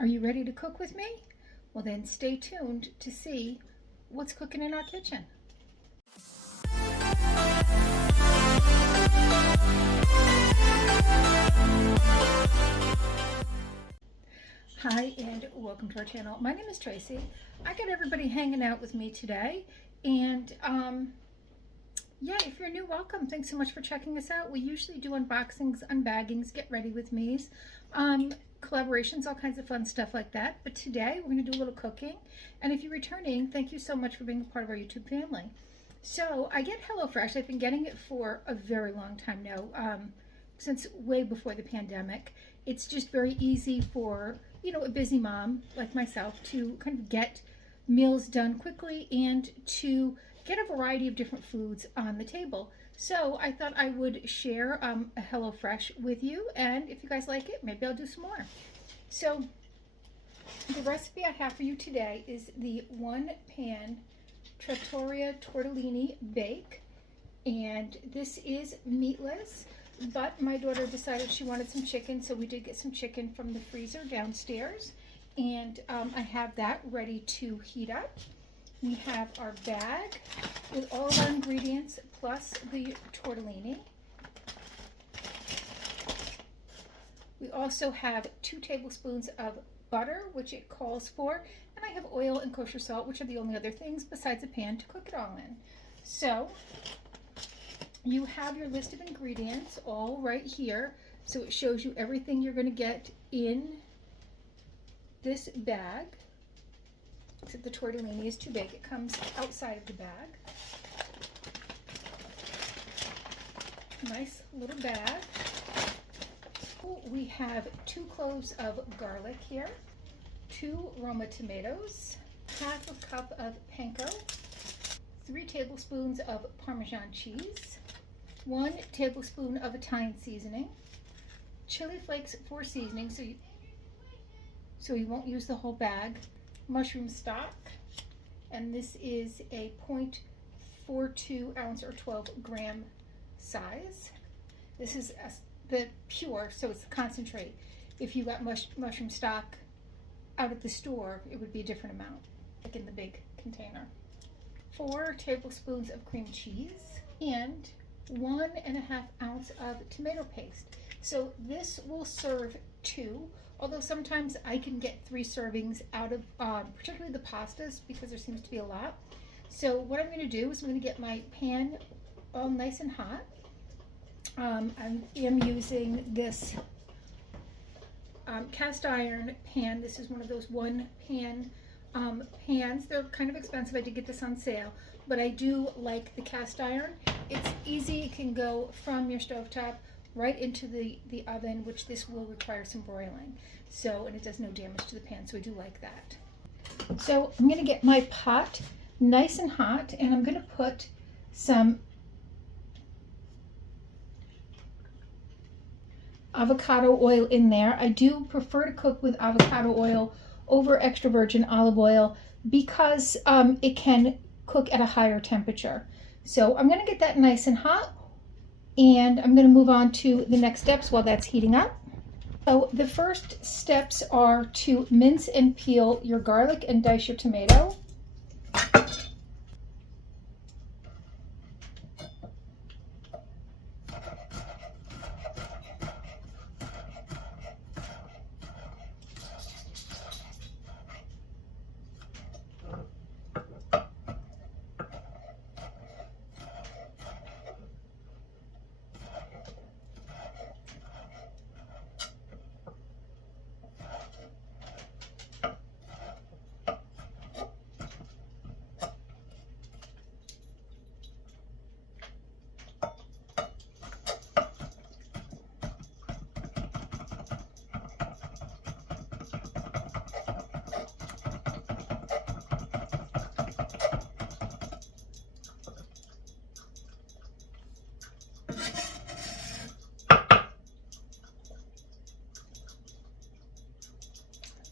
Are you ready to cook with me? Well then stay tuned to see what's cooking in our kitchen. Hi and welcome to our channel. My name is Tracy. I got everybody hanging out with me today, and yeah, if you're new, welcome. Thanks so much for checking us out. We usually do unboxings, unbaggings, get ready with me's, collaborations, all kinds of fun stuff like that. But today we're going to do a little cooking, and if you're returning, thank you so much for being a part of our YouTube family. So I get HelloFresh. I've been getting it for a very long time now, since way before the pandemic. It's just very easy for, you know, a busy mom like myself to kind of get meals done quickly and to get a variety of different foods on the table. So I thought I would share a HelloFresh with you, and if you guys like it, maybe I'll do some more. So the recipe I have for you today is the 1-pan trattoria tortellini bake, and this is meatless, but my daughter decided she wanted some chicken, so we did get some chicken from the freezer downstairs, and I have that ready to heat up. We have our bag with all of our ingredients plus the tortellini. We also have 2 tablespoons of butter, which it calls for, and I have oil and kosher salt, which are the only other things besides a pan to cook it all in. So you have your list of ingredients all right here. So it shows you everything you're going to get in this bag. Except the tortellini is too big. It comes outside of the bag. Nice little bag. We have 2 cloves of garlic here, 2 Roma tomatoes, half a cup of panko, 3 tablespoons of Parmesan cheese, 1 tablespoon of Italian seasoning, chili flakes for seasoning, so you won't use the whole bag, mushroom stock, and this is a 0.42 ounce or 12 gram size. This is the pure, so it's the concentrate. If you got mushroom stock out at the store, it would be a different amount, like in the big container. 4 tablespoons of cream cheese and 1.5 ounce of tomato paste. So this will serve 2. Although sometimes I can get 3 servings out of, particularly the pastas, because there seems to be a lot. So what I'm going to do is I'm going to get my pan all nice and hot. I am using this cast iron pan. This is one of those 1-pan pans. They're kind of expensive. I did get this on sale, but I do like the cast iron. It's easy. It can go from your stovetop right into the oven, which this will require some broiling. So, and it does no damage to the pan, so I do like that. So I'm going to get my pot nice and hot, and I'm going to put some avocado oil in there. I do prefer to cook with avocado oil over extra virgin olive oil because it can cook at a higher temperature. So I'm going to get that nice and hot, and I'm going to move on to the next steps while that's heating up. So the first steps are to mince and peel your garlic and dice your tomato.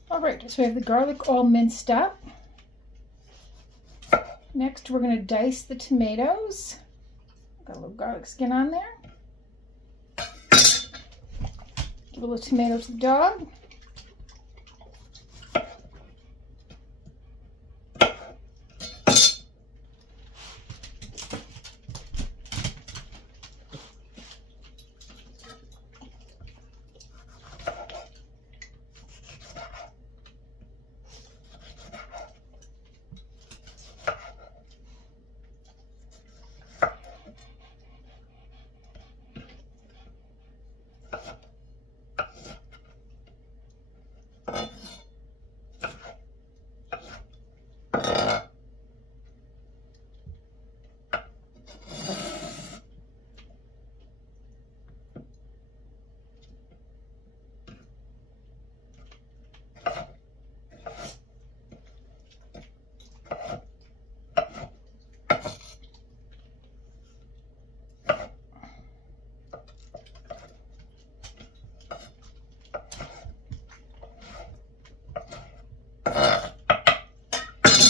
All right, so we have the garlic all minced up. Next, we're going to dice the tomatoes. Got a little garlic skin on there. Give a little tomato to the dog.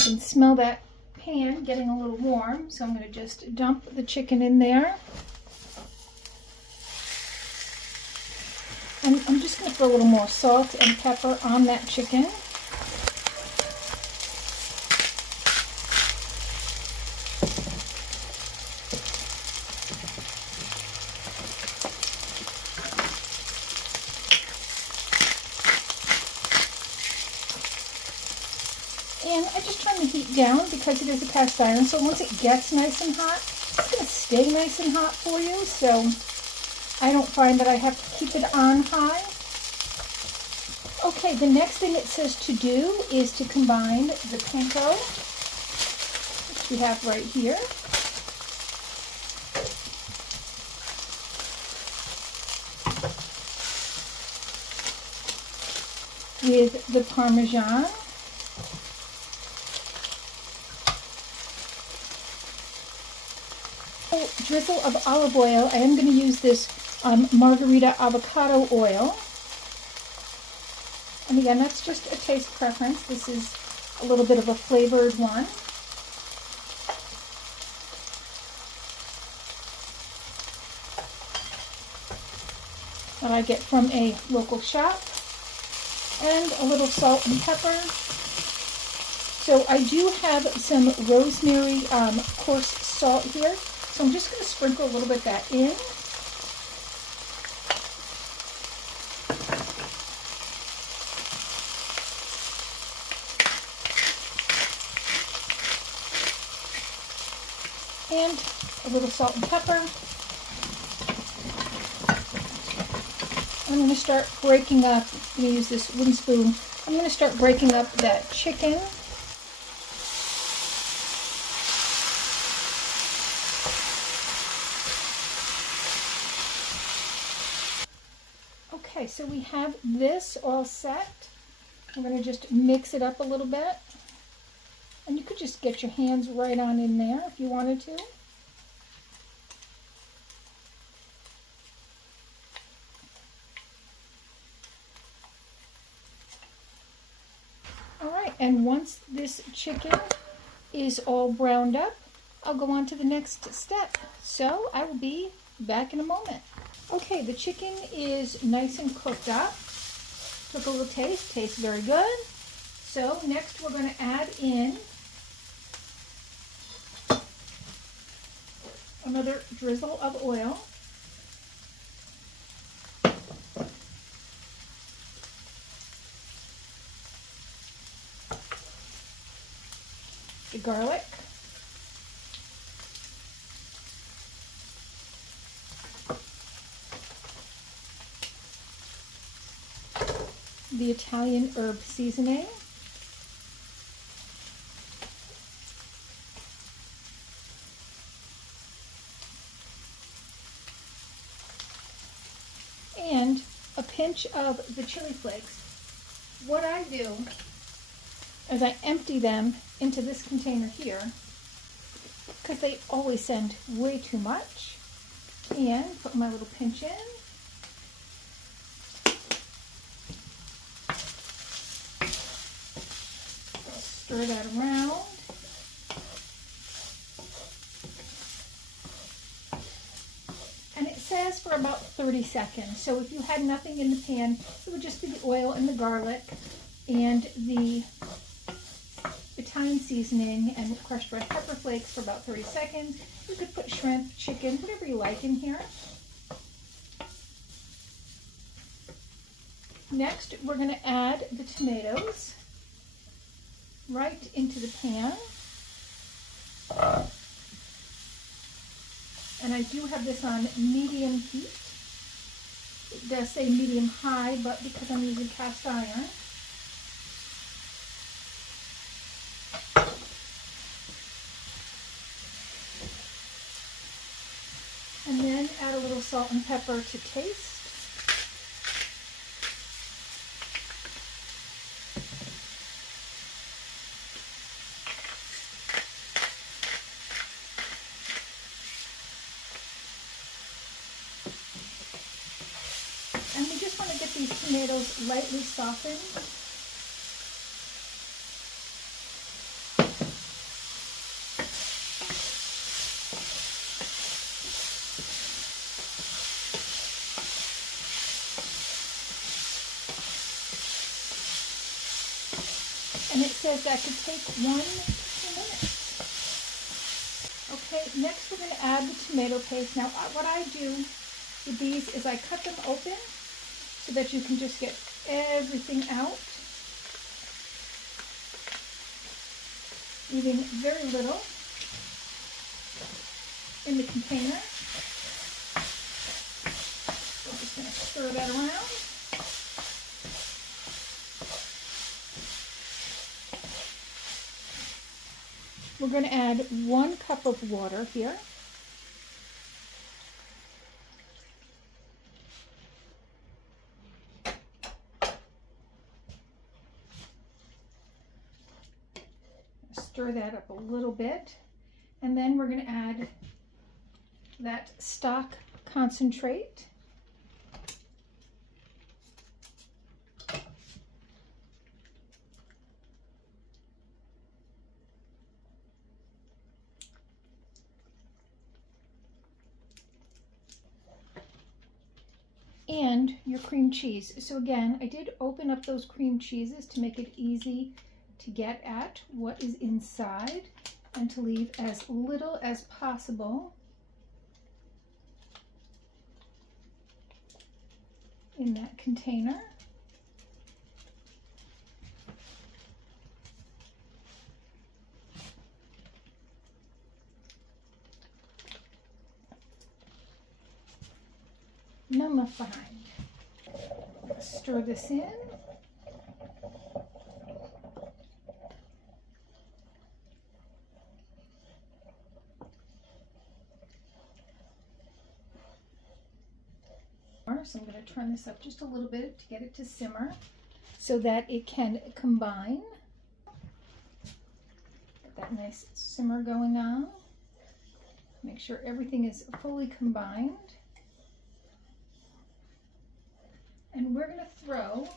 can smell that pan getting a little warm, so I'm going to just dump the chicken in there. And I'm just going to put a little more salt and pepper on that chicken. And I just turn the heat down because it is a cast iron, so once it gets nice and hot, it's going to stay nice and hot for you, so I don't find that I have to keep it on high. Okay, the next thing it says to do is to combine the panko, which we have right here, with the Parmesan. Drizzle of olive oil. I am going to use this margarita avocado oil. And again, that's just a taste preference. This is a little bit of a flavored one. That I get from a local shop. And a little salt and pepper. So I do have some rosemary coarse salt here. So I'm just going to sprinkle a little bit of that in. And a little salt and pepper. I'm going to start breaking up, I'm going to use this wooden spoon. I'm going to start breaking up that chicken. Okay, so we have this all set. I'm going to just mix it up a little bit. And you could just get your hands right on in there if you wanted to. All right, and once this chicken is all browned up, I'll go on to the next step. So I will be back in a moment. Okay, the chicken is nice and cooked up. Took a little taste, tastes very good. So next we're going to add in another drizzle of oil. The garlic. The Italian herb seasoning. And a pinch of the chili flakes. What I do is I empty them into this container here because they always send way too much. And put my little pinch in. Stir that around. And it says for about 30 seconds. So if you had nothing in the pan, it would just be the oil and the garlic and the Italian seasoning and crushed red pepper flakes for about 30 seconds. You could put shrimp, chicken, whatever you like in here. Next, we're going to add the tomatoes right into the pan. And I do have this on medium heat. It does say medium high, but because I'm using cast iron. And then add a little salt and pepper to taste. And we just want to get these tomatoes lightly softened. and it says that could take 1 to 2 minutes. Okay, next we're going to add the tomato paste. Now what I do with these is I cut them open so that you can just get everything out, leaving very little in the container. So I'm just going to stir that around. We're going to add 1 cup of water here. Stir that up a little bit, and then we're going to add that stock concentrate. And your cream cheese. So again, I did open up those cream cheeses to make it easy to get at what is inside and to leave as little as possible in that container. None left behind. Stir this in. So I'm going to turn this up just a little bit to get it to simmer so that it can combine. Get that nice simmer going on. Make sure everything is fully combined. And we're going to throw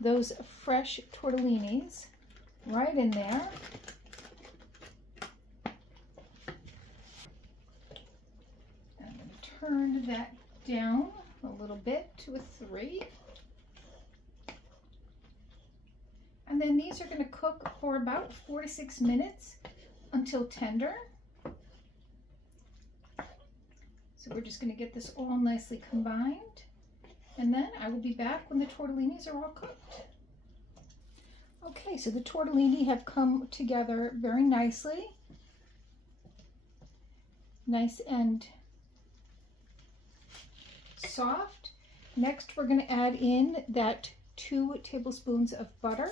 those fresh tortellinis right in there. I'm going to turn that down a little bit to a 3. And then these are going to cook for about 4 to 6 minutes until tender. So we're just going to get this all nicely combined. And then I will be back when the tortellinis are all cooked. Okay, so the tortellini have come together very nicely. Nice and soft. Next, we're going to add in that 2 tablespoons of butter.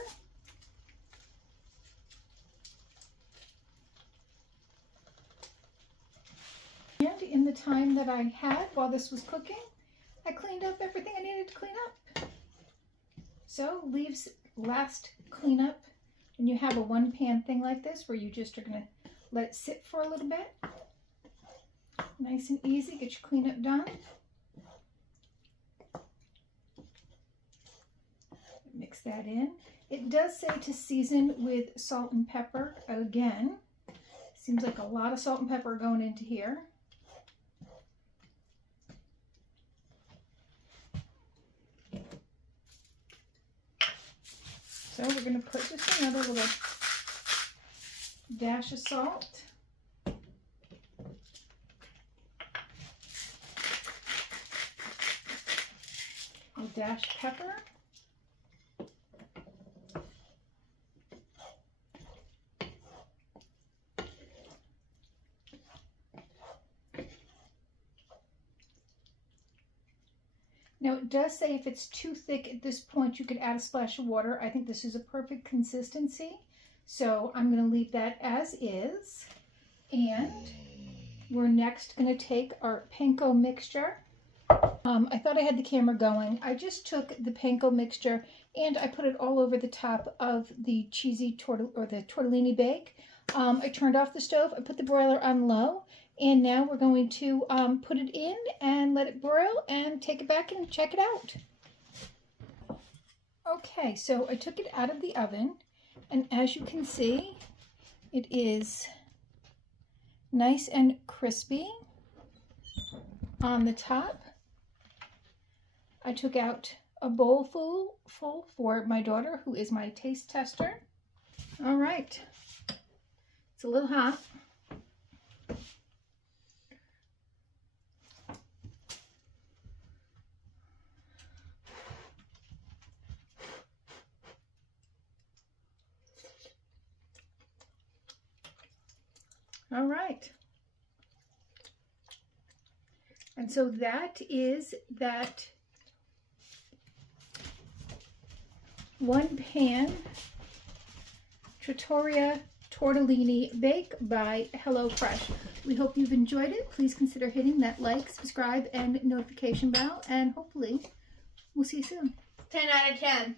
And in the time that I had while this was cooking, I cleaned up everything I needed to clean up. So leaves last cleanup, and you have a 1-pan thing like this where you just are going to let it sit for a little bit. Nice and easy, get your cleanup done. Mix that in. It does say to season with salt and pepper. Again, seems like a lot of salt and pepper going into here. So we're going to put just another little dash of salt. A dash of pepper. Now it does say if it's too thick at this point, you could add a splash of water. I think this is a perfect consistency. So I'm going to leave that as is. And we're next going to take our panko mixture. I thought I had the camera going. I just took the panko mixture and I put it all over the top of the cheesy tortellini bake. I turned off the stove. I put the broiler on low. And now we're going to put it in and let it broil and take it back and check it out. Okay, so I took it out of the oven, and as you can see, it is nice and crispy on the top. I took out a bowl full for my daughter, who is my taste tester. All right. It's a little hot. All right. And so that is that one pan Trattoria Tortellini Bake by HelloFresh. We hope you've enjoyed it. Please consider hitting that like, subscribe, and notification bell. And hopefully we'll see you soon. 10 out of 10.